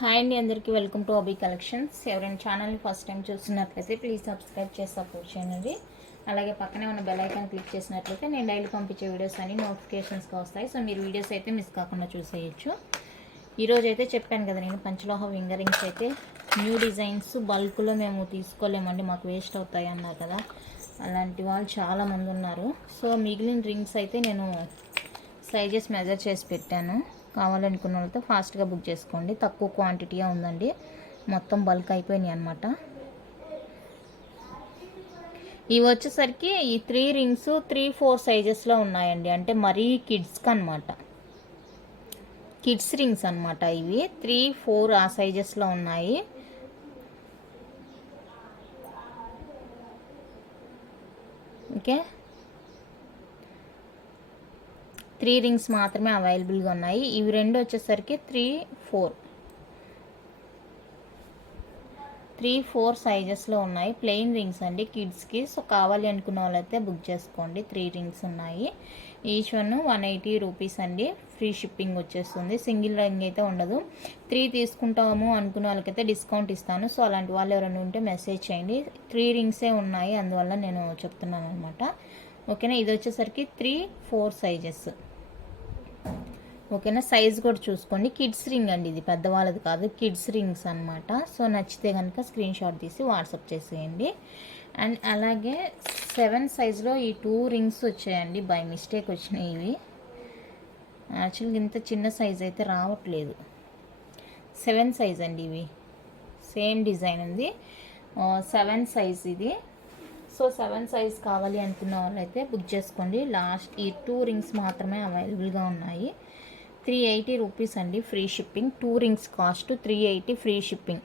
Hi అండి, అందరికీ welcome to అబీ collections. ఎవరైనా ఛానల్ని ఫస్ట్ టైం చూస్తున్నట్లయితే ప్లీజ్ సబ్స్క్రైబ్ చేసి సపోర్ట్ చేయండి. అలాగే పక్కనే ఉన్న బెల్ ఐకాన్ క్లిక్ చేసినట్లయితే నేను డైలీ పంపించే వీడియోస్ అన్ని నోటిఫికేషన్స్గా వస్తాయి. సో మీరు వీడియోస్ అయితే మిస్ కాకుండా చూసేయచ్చు. ఈరోజు అయితే చెప్పాను కదా, నేను పంచలోహ ఫింగరింగ్స్ అయితే న్యూ డిజైన్స్ బల్క్లో మేము తీసుకోలేమండి, మాకు వేస్ట్ అవుతాయి అన్నారు కదా, అలాంటి వాళ్ళు చాలామంది ఉన్నారు. సో మిగిలిన రింగ్స్ అయితే నేను సైజెస్ మెజర్ చేసి పెట్టాను. కావాలనుకున్న వాళ్ళతో ఫాస్ట్గా బుక్ చేసుకోండి. తక్కువ క్వాంటిటీగా ఉందండి, మొత్తం బల్క్ అయిపోయినాయి అనమాట. ఇవి వచ్చేసరికి ఈ 3 రింగ్స్ 3-4 సైజెస్లో ఉన్నాయండి. అంటే మరీ కిడ్స్కి అనమాట, కిడ్స్ రింగ్స్ అనమాట. ఇవి 3-4 ఆ సైజెస్లో ఉన్నాయి. ఓకే, 3 రింగ్స్ మాత్రమే అవైలబుల్గా ఉన్నాయి. ఇవి రెండు వచ్చేసరికి 3-4 సైజెస్లో ఉన్నాయి. ప్లెయిన్ రింగ్స్ అండి కిడ్స్కి. సో కావాలి అనుకున్న వాళ్ళైతే బుక్ చేసుకోండి. 3 రింగ్స్ ఉన్నాయి. ఈచ్ వన్ 180 రూపీస్ అండి. ఫ్రీ షిప్పింగ్ వచ్చేస్తుంది. సింగిల్ రింగ్ అయితే ఉండదు. 3 తీసుకుంటాము అనుకున్న వాళ్ళకైతే డిస్కౌంట్ ఇస్తాను. సో అలాంటి వాళ్ళు ఎవరైనా ఉంటే మెసేజ్ చేయండి. 3 రింగ్సే ఉన్నాయి, అందువల్ల నేను చెప్తున్నాను అనమాట. ఓకేనా, ఇది వచ్చేసరికి 3-4 సైజెస్. ఓకేనా, సైజ్ కూడా చూసుకోండి. కిడ్స్ రింగ్ అండి, ఇది పెద్దవాళ్ళది కాదు, కిడ్స్ రింగ్స్ అనమాట. సో నచ్చితే కనుక స్క్రీన్ షాట్ తీసి వాట్సాప్ చేసేయండి. అండ్ అలాగే 7 సైజ్లో ఈ 2 రింగ్స్ వచ్చాయండి, బై మిస్టేక్ వచ్చినాయి ఇవి. యాక్చువల్గా ఇంత చిన్న సైజ్ అయితే రావట్లేదు. 7 సైజ్ అండి ఇవి, సేమ్ డిజైన్ ఉంది. 7 సైజ్ ఇది. సో 7 సైజ్ కావాలి అనుకున్న వాళ్ళైతే బుక్ చేసుకోండి. లాస్ట్ ఈ 2 రింగ్స్ మాత్రమే అవైలబుల్గా ఉన్నాయి. 380 రూపీస్ అండి, free shipping. 2 rings cost 380, free shipping.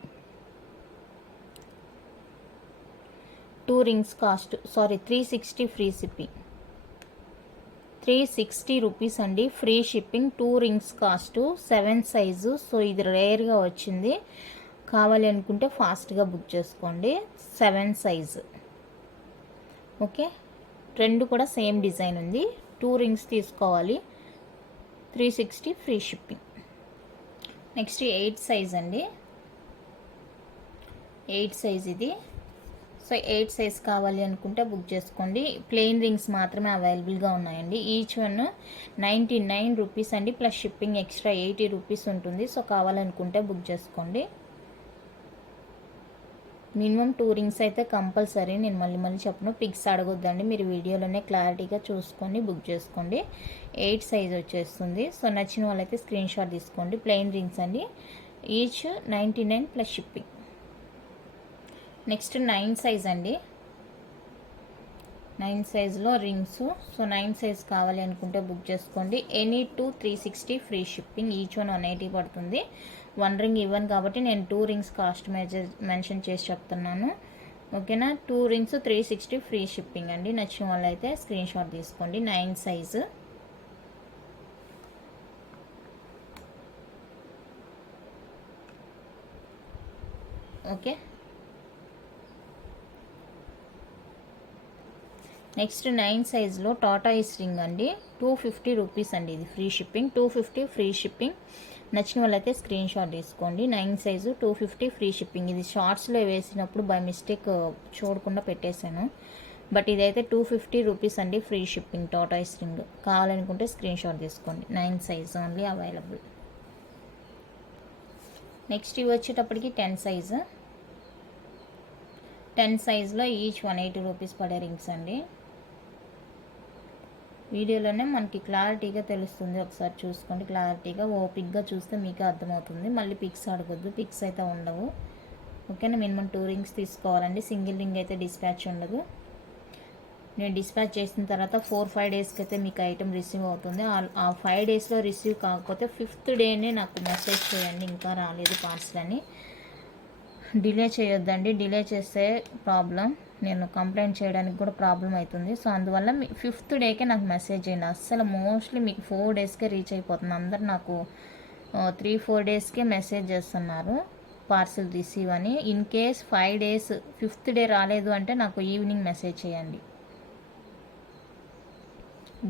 2 rings cost 360, free shipping. 360 rupees అండి, free shipping. 2 rings cost 7 size. So ఇది రేర్గా వచ్చింది, కావాలి అనుకుంటే ఫాస్ట్గా బుక్ చేసుకోండి. 7 సైజు. ఓకే, రెండు కూడా సేమ్ డిజైన్ ఉంది. 2 రింగ్స్ తీసుకోవాలి, 360, ఫ్రీ షిప్పింగ్. నెక్స్ట్ 8 సైజ్ అండి, 8 సైజ్ ఇది. సో 8 సైజ్ కావాలి అనుకుంటే బుక్ చేసుకోండి. ప్లెయిన్ రింగ్స్ మాత్రమే అవైలబుల్గా ఉన్నాయండి. ఈచ్ వన్ 99 రూపీస్ అండి, ప్లస్ షిప్పింగ్ ఎక్స్ట్రా 80 రూపీస్ ఉంటుంది. సో కావాలనుకుంటే బుక్ చేసుకోండి. మినిమం 2 రింగ్స్ అయితే కంపల్సరీ. నేను మళ్ళీ చెప్పను, పిక్స్ అడగొద్దండి, మీరు వీడియోలోనే క్లారిటీగా చూసుకొని బుక్ చేసుకోండి. 8 సైజ్ వచ్చేస్తుంది. సో నచ్చిన వాళ్ళైతే స్క్రీన్ షాట్ తీసుకోండి. ప్లెయిన్ రింగ్స్ అండి, each 99 plus shipping. Next 9 size అండి, 9 సైజ్లో రింగ్స్. సో 9 సైజ్ కావాలి అనుకుంటే బుక్ చేసుకోండి. Any 2 360, free shipping. Each one 180 పడుతుంది. 1 రింగ్ ఇవ్వను కాబట్టి నేను 2 రింగ్స్ కాస్ట్ మెన్షన్ చేసి చెప్తున్నాను. ఓకేనా, 2 రింగ్స్ 360, ఫ్రీ షిప్పింగ్ అండి. నచ్చిన వాళ్ళు అయితే స్క్రీన్ షాట్ తీసుకోండి. 9 సైజు. ఓకే, నెక్స్ట్ 9 సైజ్లో టాటాయిస్ రింగ్ అండి, 250 రూపీస్ అండి. ఇది ఫ్రీ షిప్పింగ్. 250 free shipping. నచ్చిన వాళ్ళైతే స్క్రీన్ షాట్ తీసుకోండి. 9 సైజు 250, ఫ్రీ షిప్పింగ్. ఇది షార్ట్స్లో వేసినప్పుడు బై మిస్టేక్ చూడకుండా పెట్టేశాను, బట్ ఇదైతే 250 రూపీస్ అండి, ఫ్రీ షిప్పింగ్. టాటాయిస్ రింగ్ కావాలనుకుంటే స్క్రీన్ షాట్ తీసుకోండి. 9 సైజ్ ఓన్లీ అవైలబుల్. నెక్స్ట్ ఇవి వచ్చేటప్పటికి 10 సైజు. 10 సైజ్లో ఈచ్ 180 రూపీస్ పడే రింగ్స్ అండి. వీడియోలోనే మనకి క్లారిటీగా తెలుస్తుంది, ఒకసారి చూసుకోండి. క్లారిటీగా ఓపిక్గా చూస్తే మీకు అర్థమవుతుంది. మళ్ళీ పిక్స్ అడగొద్దు, పిక్స్ అయితే ఉండవు. ఓకేనా, మినిమం 2 రింగ్స్ తీసుకోవాలండి. సింగిల్ రింగ్ అయితే డిస్పాచ్ ఉండదు. నేను డిస్పాచ్ చేసిన తర్వాత 4-5 డేస్కి అయితే మీకు ఐటమ్ రిసీవ్ అవుతుంది. ఆ 5 డేస్లో రిసీవ్ కాకపోతే 5th డేనే నాకు మెసేజ్ చేయండి, ఇంకా రాలేదు పార్సల్ అని. డిలే చేయొద్దండి, డిలే చేస్తే ప్రాబ్లం, నేను కంప్లైంట్ చేయడానికి కూడా ప్రాబ్లం అవుతుంది. సో అందువల్ల 5th డేకే నాకు మెసేజ్ చేయండి. అస్సలు మోస్ట్లీ మీకు 4 డేస్కే రీచ్ అయిపోతుంది. అందరు నాకు 3-4 డేస్కే మెసేజ్ చేస్తున్నారు పార్సిల్ రిసీవ్ అని. In case 5 days 5th day రాలేదు అంటే నాకు ఈవినింగ్ మెసేజ్ చేయండి.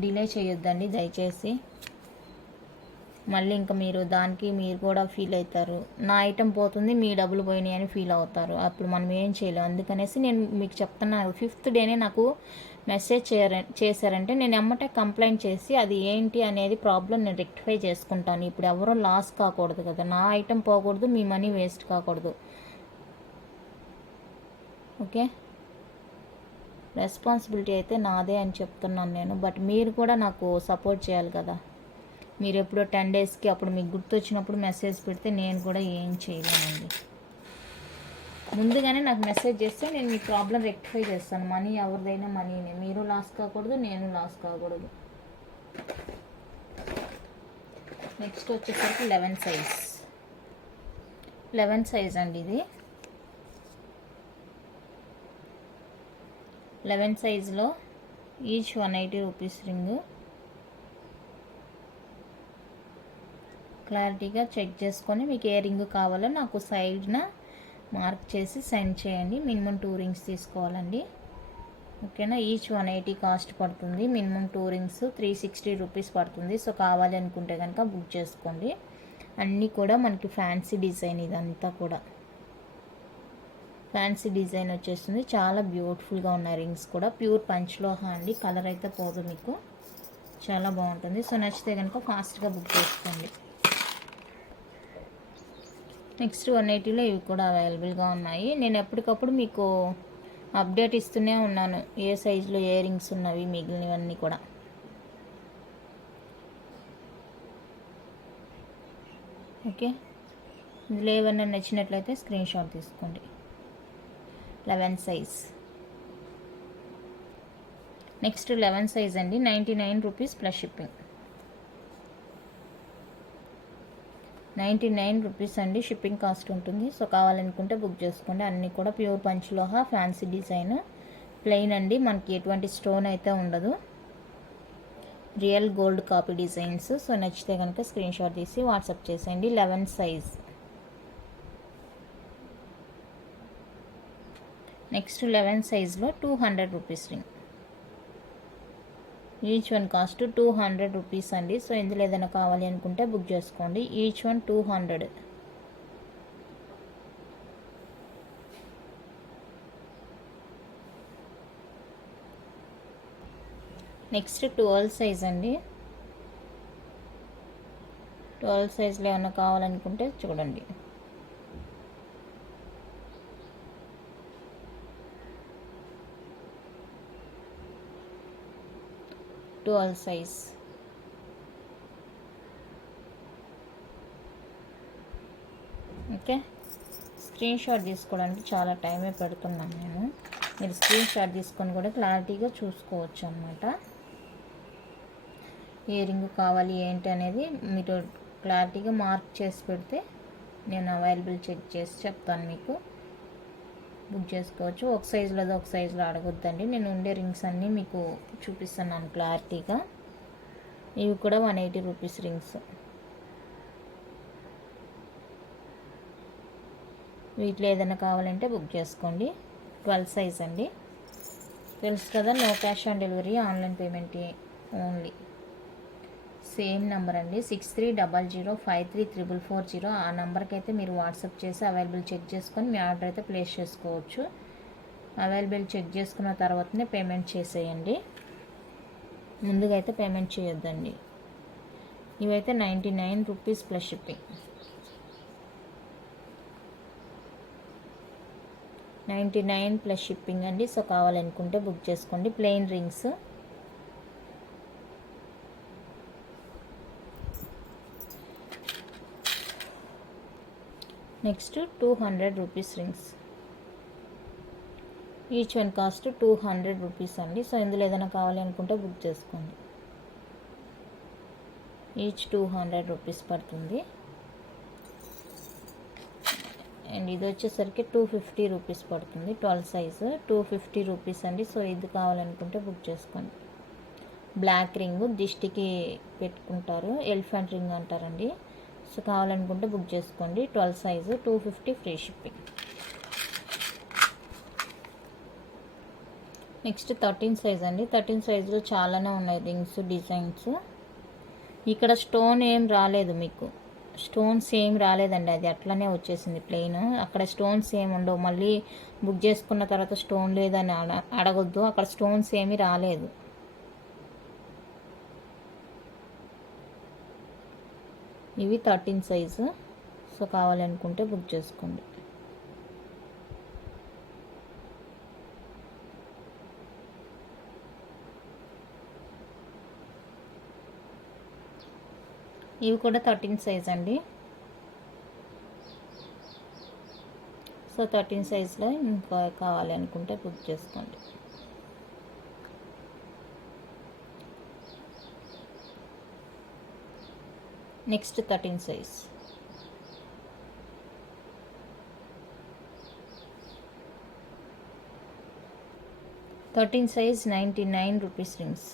డిలే చేయొద్దండి దయచేసి. మళ్ళీ ఇంకా మీరు దానికి మీరు కూడా ఫీల్ అవుతారు, నా ఐటెం పోతుంది మీ డబ్బులు పోయినాయి అని ఫీల్ అవుతారు. అప్పుడు మనం ఏం చేయలేం. అందుకనేసి నేను మీకు చెప్తున్నాను, 5th డేనే నాకు మెసేజ్ చేశారంటే నేను ఎమ్మటే కంప్లైంట్ చేసి అది ఏంటి అనేది ప్రాబ్లం నేను రెక్టిఫై చేసుకుంటాను. ఇప్పుడు ఎవరో లాస్ కాకూడదు కదా, నా ఐటెం పోకూడదు, మీ మనీ వేస్ట్ కాకూడదు. ఓకే, రెస్పాన్సిబిలిటీ అయితే నాదే అని చెప్తున్నాను నేను. బట్ మీరు కూడా నాకు సపోర్ట్ చేయాలి కదా. మీరు ఎప్పుడో 10 డేస్కి అప్పుడు మీకు గుర్తొచ్చినప్పుడు మెసేజ్ పెడితే నేను కూడా ఏం చేయలేనండి. ముందుగానే నాకు మెసేజ్ చేస్తే నేను మీ ప్రాబ్లం రెక్టిఫై చేస్తాను. మనీ ఎవరిదైనా మనీనే, మీరు లాస్ కాకూడదు, నేను లాస్ కాకూడదు. నెక్స్ట్ వచ్చేసరికి 11 సైజ్. 11 సైజ్ అండి ఇది. 11 సైజులో ఈచ్ 180 రూపీస్ రింగ్. క్లారిటీగా చెక్ చేసుకొని మీకు ఏ రింగ్ కావాలో నాకు సైడ్న మార్క్ చేసి సెండ్ చేయండి. మినిమం 2 రింగ్స్ తీసుకోవాలండి. ఓకేనా, ఈచ్ 180 కాస్ట్ పడుతుంది. మినిమం 2 రింగ్స్ 360 రూపీస్ పడుతుంది. సో కావాలి అనుకుంటే కనుక బుక్ చేసుకోండి. అన్నీ కూడా మనకి ఫ్యాన్సీ డిజైన్, ఇదంతా కూడా ఫ్యాన్సీ డిజైన్ వచ్చేస్తుంది. చాలా బ్యూటిఫుల్గా ఉన్నాయి రింగ్స్ కూడా. ప్యూర్ పంచ్లోహ అండి, కలర్ అయితే పోదు మీకు, చాలా బాగుంటుంది. సో నచ్చితే కనుక ఫాస్ట్గా బుక్ చేసుకోండి. నెక్స్ట్ 180లో ఇవి కూడా అవైలబుల్గా ఉన్నాయి. నేను ఎప్పటికప్పుడు మీకు అప్డేట్ ఇస్తూనే ఉన్నాను, ఏ సైజులో ఏ రింగ్స్ ఉన్నవి, మిగిలినవన్నీ కూడా. ఓకే, ఇందులో ఏమన్నా నచ్చినట్లయితే స్క్రీన్ షాట్ తీసుకోండి. 11 సైజ్. నెక్స్ట్ 11 సైజ్ అండి, 99 రూపీస్ ప్లస్ షిప్పింగ్. 99 రూపీస్ అండి షిప్పింగ్ కాస్ట్ ఉంటుంది. సో కావాలనుకుంటే బుక్ చేసుకోండి. అన్నీ కూడా ప్యూర్ పంచ్లోహ, ఫ్యాన్సీ డిజైన్, ప్లెయిన్ అండి, మనకి ఎటువంటి స్టోన్ అయితే ఉండదు. Real gold copy designs. So నచ్చితే కనుక స్క్రీన్ షాట్ తీసి వాట్సాప్ చేసేయండి. 11 సైజ్. నెక్స్ట్ 11 సైజ్లో 200 rupees ring. Each one cost 200 rupees అండి. సో ఇందులో ఏదైనా కావాలి అనుకుంటే బుక్ చేసుకోండి. Each one 200. నెక్స్ట్ 12 సైజ్ అండి. 12 సైజ్లో ఏమైనా కావాలనుకుంటే చూడండి. Twelve size. Okay, screen shot తీసుకోవడానికి చాలా టైమే పెడుతున్నాను నేను. మీరు స్క్రీన్ షాట్ తీసుకొని కూడా క్లారిటీగా చూసుకోవచ్చు అన్నమాట. ఏ రింగ్ కావాలి ఏంటి అనేది మీరు క్లారిటీగా మార్క్ చేసి పెడితే నేను అవైలబుల్ చెక్ చేసి చెప్తాను, మీకు బుక్ చేసుకోవచ్చు. ఒక సైజులో ఒక సైజులో అడగొద్దండి. నేను ఉండే రింగ్స్ అన్నీ మీకు చూపిస్తున్నాను క్లారిటీగా. ఇవి కూడా 180 రూపీస్ రింగ్స్. వీటిలో ఏదైనా కావాలంటే బుక్ చేసుకోండి. 12 సైజ్ అండి. తెలుసు కదా, no cash on delivery, online payment only. Same number అండి, 6300533440. ఆ నెంబర్కి అయితే మీరు వాట్సాప్ చేసి అవైలబుల్ చెక్ చేసుకొని మీ ఆర్డర్ అయితే ప్లేస్ చేసుకోవచ్చు. అవైలబుల్ చెక్ చేసుకున్న తర్వాతనే పేమెంట్ చేసేయండి, ముందుగా అయితే పేమెంట్ చేయొద్దండి. ఇవైతే 99 rupees plus shipping. 99 plus shipping అండి. సో కావాలనుకుంటే బుక్ చేసుకోండి. Plain rings. Next 200 rupees rings. Each one cost 200 rupees అండి. సో ఇందులో ఏదైనా కావాలి అనుకుంటే బుక్ చేసుకోండి. ఈచ్ 200 రూపీస్ పడుతుంది. అండ్ ఇది వచ్చేసరికి 250 రూపీస్ పడుతుంది. 12 సైజు 250 రూపీస్ అండి. సో ఇది కావాలనుకుంటే బుక్ చేసుకోండి. బ్లాక్ రింగ్ దిష్టికి పెట్టుకుంటారు, ఎలిఫెంట్ రింగ్ అంటారండి. సో కావాలనుకుంటే బుక్ చేసుకోండి. 12 size 250 free shipping. Next 13 size అండి. 13 సైజులో చాలానే ఉన్నాయి రింగ్స్ డిజైన్స్. ఇక్కడ స్టోన్ ఏం రాలేదు మీకు, స్టోన్స్ ఏం రాలేదండి, అది అట్లనే వచ్చేసింది ప్లెయిన్. అక్కడ స్టోన్స్ ఏమి ఉండవు, మళ్ళీ బుక్ చేసుకున్న తర్వాత స్టోన్ లేదని అడగొద్దు, అక్కడ స్టోన్స్ ఏమీ రాలేదు. ఇవి 13 సైజు. సో కావాలనుకుంటే బుక్ చేసుకోండి. ఇవి కూడా 13 సైజ్ అండి. సో 13 సైజ్లో ఇంకా కావాలి అనుకుంటే బుక్ చేసుకోండి. Next 13 size. Size 99 rupees rings,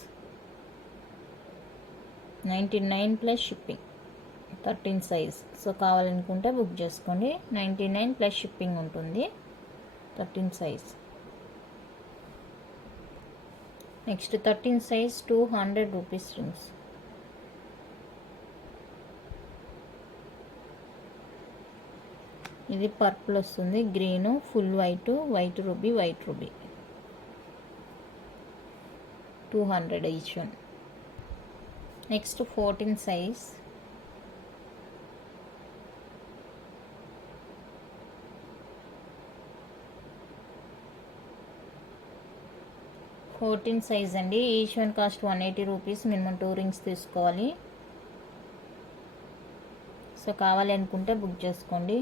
99 plus shipping. 13 size. So కావాలనుకుంటే బుక్ చేసుకోండి. 99 ప్లస్ షిప్పింగ్ ఉంటుంది. 13 size. Next 13 size 200 rupees rings. ఇది పర్పుల్ వస్తుంది, green, full white ruby 200 each one. Next 14 size. Size అండి. Each one cost 180 rupees. Minimum 2 rings తీసుకోవాలి. So కావాలి అనుకుంటే book చేసుకోండి.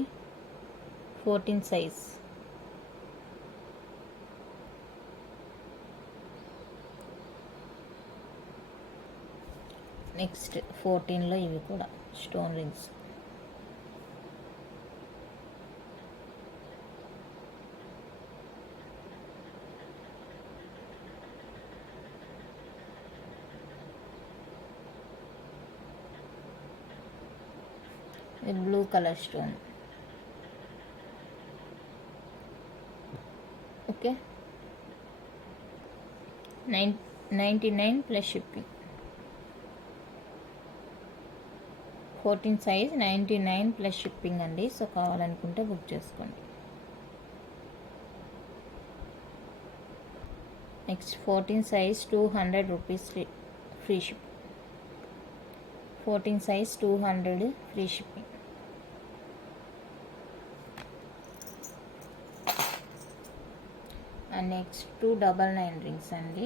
14 సైజ్. నెక్స్ట్ 14లో ఇవి కూడా stone rings. Blue colour stone. Okay, 99 plus shipping. 14 size 99 plus shipping అండి. సో కావాలనుకుంటే బుక్ చేసుకోండి. Next 14 size 200 rupees free ship. 14 size 200 free shipping. And next 299 rings అండి.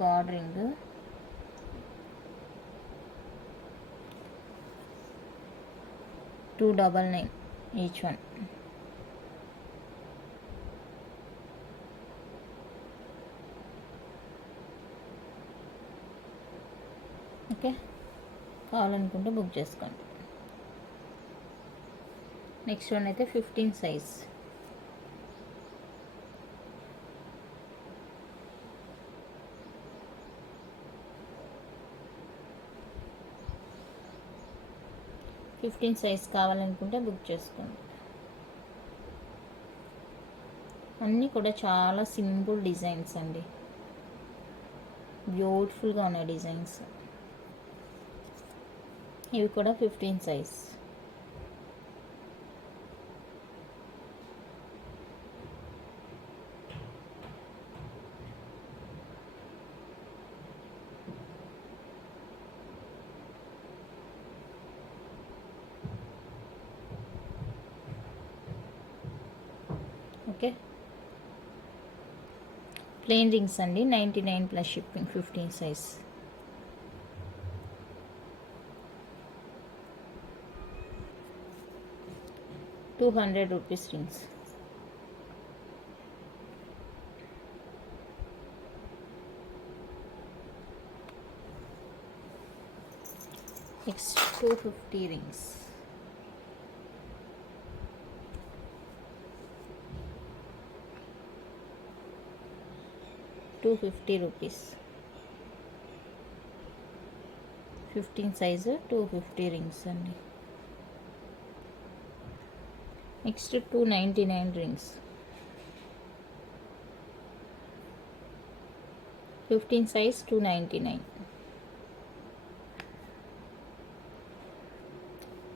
God ring. $299 each one. Okay, కావాలనుకుంటే book చేసుకోండి. Next one అయితే 15 size. Size కావాలనుకుంటే book చేసుకోండి. అన్నీ కూడా చాలా సింపుల్ డిజైన్స్ అండి, బ్యూటిఫుల్గా ఉన్నాయి డిజైన్స్. ఇవి కూడా 15 సైజ్. ఓకే, ప్లెయిన్ రింగ్స్ అండి. 99 plus shipping. 15 size. $200 rings. Next 250 rings. $250. 15 size 250 rings అండి. Next 299 rings. 15 size 299.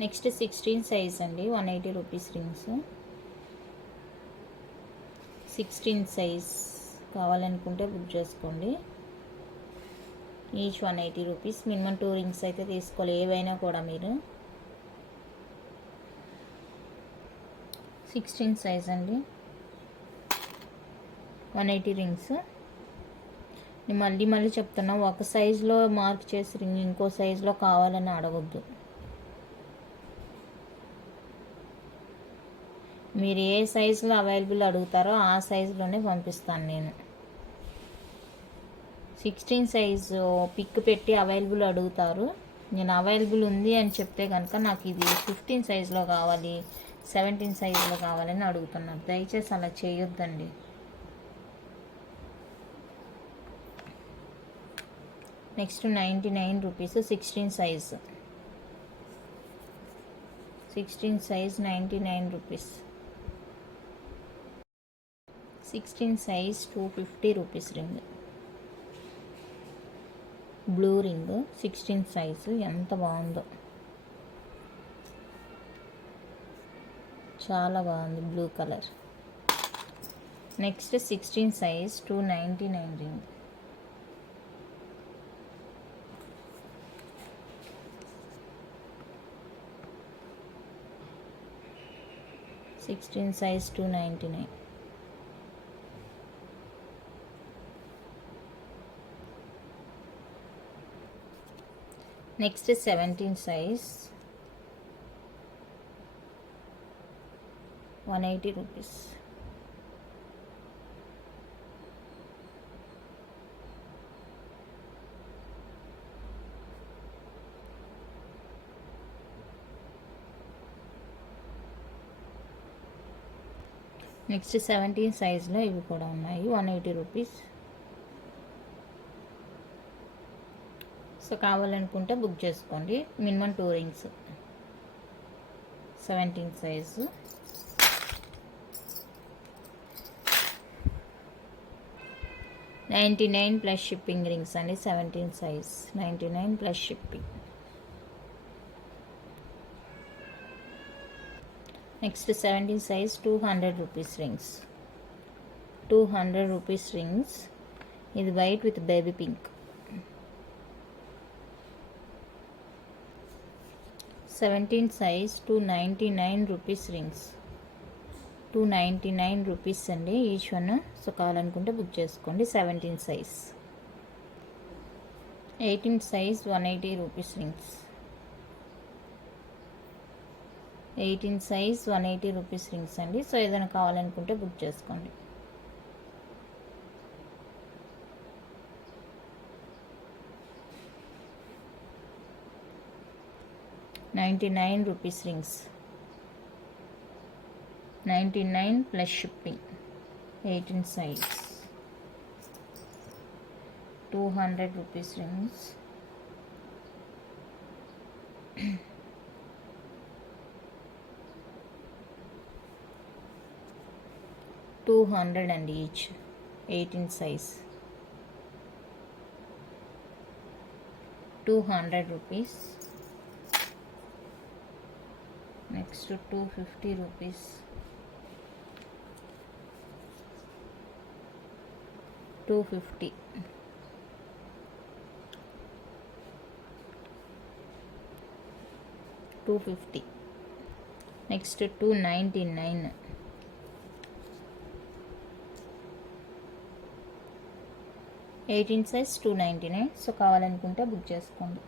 Next 16 size అండి, 180 రూపీస్ రింగ్స్. 16 సైజ్ కావాలనుకుంటే బుక్ చేసుకోండి. Each 180 rupees. మినిమం 2 రింగ్స్ అయితే తీసుకోవాలి, ఏవైనా కూడా మీరు. 16 సైజ్ అండి, 180 రింగ్స్. నేను మళ్ళీ చెప్తున్నా, ఒక సైజులో మార్క్ చేసి రింగ్ ఇంకో సైజులో కావాలని అడగొద్దు. మీరు ఏ సైజులో అవైలబుల్ అడుగుతారో ఆ సైజులోనే పంపిస్తాను నేను. 16 సైజు పిక్ పెట్టి అవైలబుల్ అడుగుతారు. నేను అవైలబుల్ ఉంది అని చెప్తే కనుక నాకు ఇది 15 సైజులో కావాలి, 17 సైజులో కావాలని అడుగుతున్నారు. దయచేసి అలా చేయొద్దండి. Next 99 rupees 16 size. 16 size 99 rupees. 16 size 250 rupees ring. Blue ring 16 size, ఎంత బాగుందో, చాలా బాగుంది blue colour. Next 16 size 299 ring. Size 299. Next 17 size 180 rupees. Next 17 సైజ్లో ఇవి కూడా ఉన్నాయి, 180 రూపీస్. సో కావాలనుకుంటే బుక్ చేసుకోండి. Minimum 2 rings. 17 size. $99 plus shipping rings అండి. 17 size 99 plus shipping. Next 17 size 200 rupees rings. 200 rupees rings. ఇది white with baby pink. 17 size 299 rupees rings. 299 rupees అండి each one. So కావాలనుకుంటే బుక్ చేసుకోండి. 17 size. 18 size 180 rupees rings. 18 size 180 rupees rings అండి. So ఏదైనా కావాలనుకుంటే book చేసుకోండి. $99 rupees rings. 99 plus shipping. 18 size 200 rupees rings. 200 అండి each. 18 size 200 rupees. Next 250 rupees. 250. Next 299. 18 size 299. So కావాలనుకుంటే book చేసుకోండి.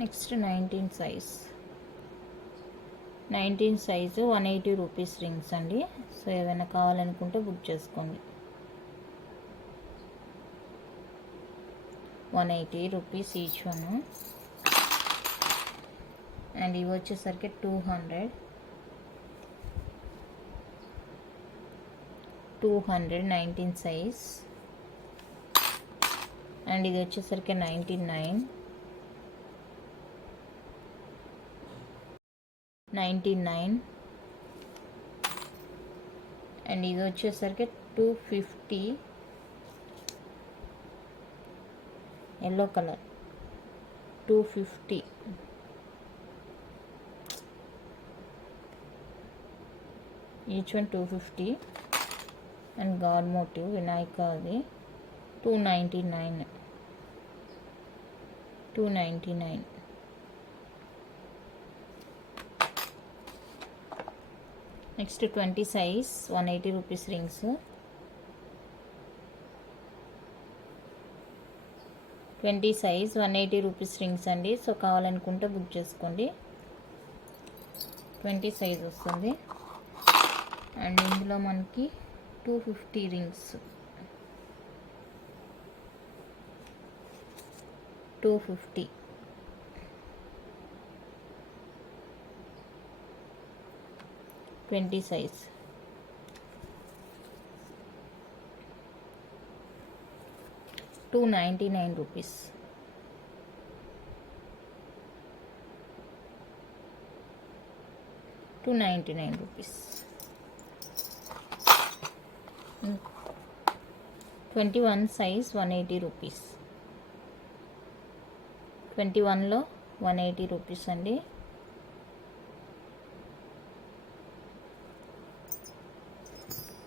Next 19 size. 19 size 180 rupees rings అండి. So ఏదైనా కావాలనుకుంటే బుక్ చేసుకోండి. 180 రూపీస్ ఈచ్ వన్. అండ్ ఇవి వచ్చేసరికి 200. 19 సైజ్. అండ్ ఇది వచ్చేసరికి 99. 99. అండ్ ఇది వచ్చేసరికి 250. Yellow colour 250. Each one 250. And god motive Vinayaka అది 299. Next 20 size 180 rupees rings. 20 size 180 rupees rings అండి. సో కావాలనుకుంటే బుక్ చేసుకోండి. 20 సైజ్ వస్తుంది. అండ్ ఇందులో మనకి 250 rings, 250. Size 299 rupees. 299 rupees. 21 size 180 rupees. 21లో 180 రూపీస్ అండి.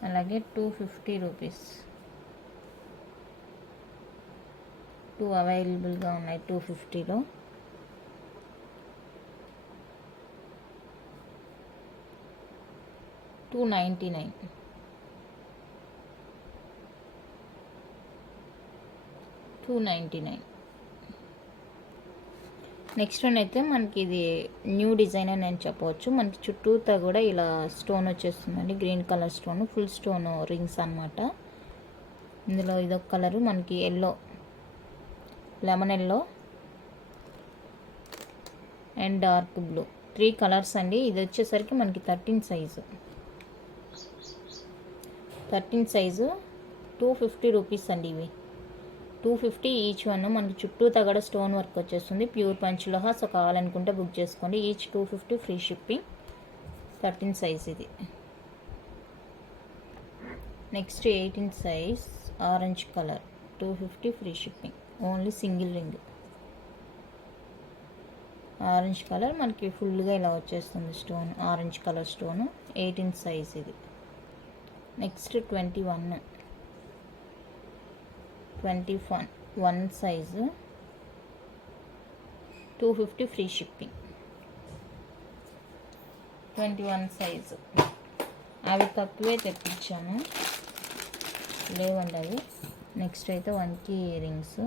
అలాగే 250 రూపీస్. 2 అవైలబుల్గా ఉన్నాయి 250లో. 299. 299. నెక్స్ట్ వన్ అయితే మనకి ఇది న్యూ డిజైన్ అని నేను చెప్పవచ్చు. మనకి చుట్టూతా కూడా ఇలా స్టోన్ వచ్చేస్తుందండి, green colour stone, full stone rings అనమాట. ఇందులో ఇదొక కలరు, మనకి yellow, lemon yellow and dark blue, 3 colours అండి. ఇది వచ్చేసరికి మనకి 13 సైజు. 13 సైజు 250 రూపీస్ అండి. ఇవి 250 ఈచ్ వన్. మనకి చుట్టూ తగడ స్టోన్ వర్క్ వచ్చేస్తుంది, ప్యూర్ పంచలోహ. సో కావాలనుకుంటే బుక్ చేసుకోండి. Each 250, free shipping. 13 సైజ్ ఇది. Next 18 size orange colour 250, free shipping. Only single ring. Orange colour మనకి ఫుల్గా ఇలా వచ్చేస్తుంది stone, orange colour stone. 18 size ఇది. Next 21 size 250, free shipping. 21 size. అవి తక్కువే తెప్పించాను, లేవండి అవి. నెక్స్ట్ అయితే 1కి rings.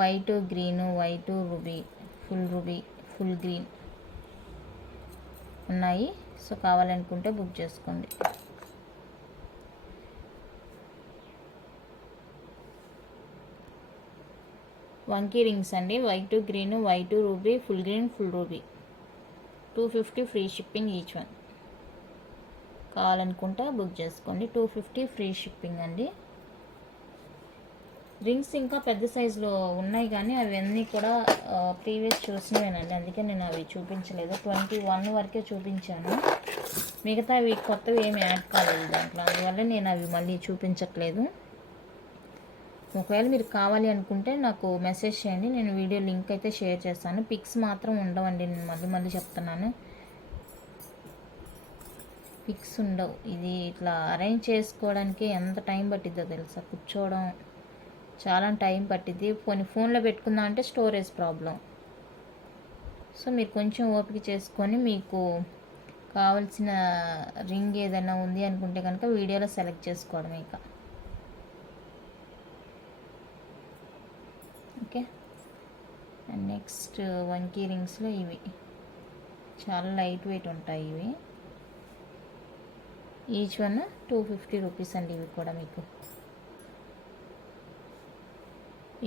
White, green, white ruby, full green ఉన్నాయి. సో కావాలనుకుంటే బుక్ చేసుకోండి. వంకీ రింగ్స్ అండి, white, green, white ruby, full green, full ruby. 250, free shipping each one. కావాలనుకుంటే బుక్ చేసుకోండి. 250, ఫ్రీ షిప్పింగ్ అండి. రింగ్స్ ఇంకా పెద్ద సైజులో ఉన్నాయి, కానీ అవి అన్నీ కూడా ప్రీవియస్ చూసినవేనండి, అందుకే నేను అవి చూపించలేదు. 21 వరకే చూపించాను. మిగతా అవి కొత్తవి ఏమి యాడ్ కాలేదు దాంట్లో, అందువల్ల నేను అవి మళ్ళీ చూపించట్లేదు. ఒకవేళ మీరు కావాలి అనుకుంటే నాకు మెసేజ్ చేయండి, నేను వీడియో లింక్ అయితే షేర్ చేస్తాను. పిక్స్ మాత్రం ఉండవండి, నేను మళ్ళీ చెప్తున్నాను, పిక్స్ ఉండవు. ఇది ఇట్లా అరేంజ్ చేసుకోవడానికి ఎంత టైం పట్టిద్దో తెలుసా, కూర్చోవడం చాలా టైం పట్టిద్ది. ఫోన్లో పెట్టుకుందాం అంటే స్టోరేజ్ ప్రాబ్లం. సో మీరు కొంచెం ఓపిక చేసుకొని మీకు కావాల్సిన రింగ్ ఏదైనా ఉంది అనుకుంటే కనుక వీడియోలో సెలెక్ట్ చేసుకోవడం ఇక. ఓకే. అండ్ నెక్స్ట్ వంకీ రింగ్స్లో ఇవి చాలా లైట్ వెయిట్ ఉంటాయి. ఇవి ఈచ్ వన్ 250 రూపీస్ అండి. ఇవి కూడా మీకు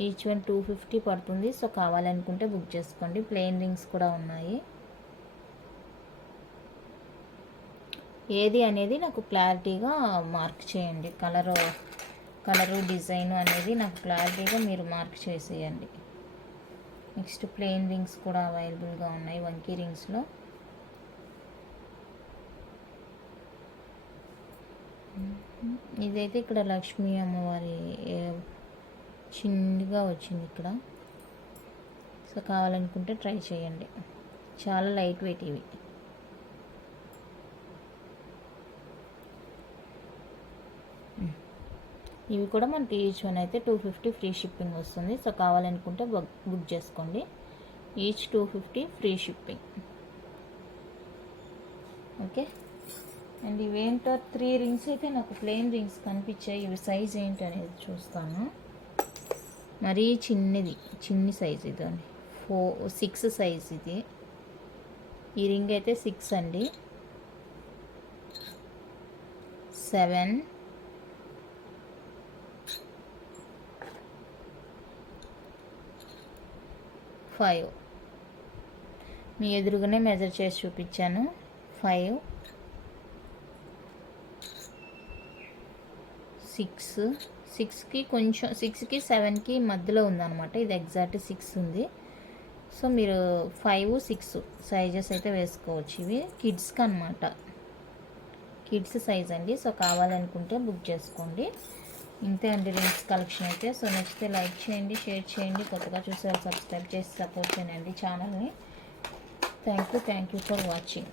ఈచ్ వన్ 250 పడుతుంది. సో కావాలనుకుంటే బుక్ చేసుకోండి. ప్లెయిన్ రింగ్స్ కూడా ఉన్నాయి. ఏది అనేది నాకు క్లారిటీగా మార్క్ చేయండి. కలరు డిజైను అనేది నాకు క్లారిటీగా మీరు మార్క్ చేసేయండి. నెక్స్ట్ ప్లెయిన్ రింగ్స్ కూడా అవైలబుల్గా ఉన్నాయి వంకీ రింగ్స్లో. ఇదైతే ఇక్కడ లక్ష్మీ అమ్మవారి చిన్నగా వచ్చింది ఇక్కడ. సో కావాలనుకుంటే ట్రై చేయండి, చాలా లైట్ వెయిట్ ఇవి. ఇవి కూడా మనకి ఈచ్ వన్ అయితే 250 ఫ్రీ షిప్పింగ్ వస్తుంది. సో కావాలనుకుంటే బుక్ చేసుకోండి. Each 250 free shipping. Okay. And ఇవేంటో 3 రింగ్స్ అయితే నాకు ప్లెయిన్ రింగ్స్ కనిపించాయి. ఇవి సైజ్ ఏంటి అనేది చూస్తాను. మరీ చిన్ని సైజ్ ఇదండి, 6 సైజ్ ఇది. ఈ రింగ్ అయితే 6 అండి. 7, 5 మీ ఎదురుగానే మెజర్ చేసి చూపించాను. 5, 6కి కొంచెం 6కి 7కి మధ్యలో ఉందన్నమాట. ఇది ఎగ్జాక్ట్ 6 ఉంది. సో మీరు 5, 6 సైజెస్ అయితే వేసుకోవచ్చు. ఇవి కిడ్స్కి అనమాట, కిడ్స్ సైజ్ అండి. సో కావాలనుకుంటే బుక్ చేసుకోండి. ఇంతే అండి రింగ్స్ కలెక్షన్ అయితే. సో నచ్చితే లైక్ చేయండి, షేర్ చేయండి, కొత్తగా చూసే సబ్స్క్రైబ్ చేసి సపోర్ట్ చేయండి ఛానల్ని. Thank you for watching.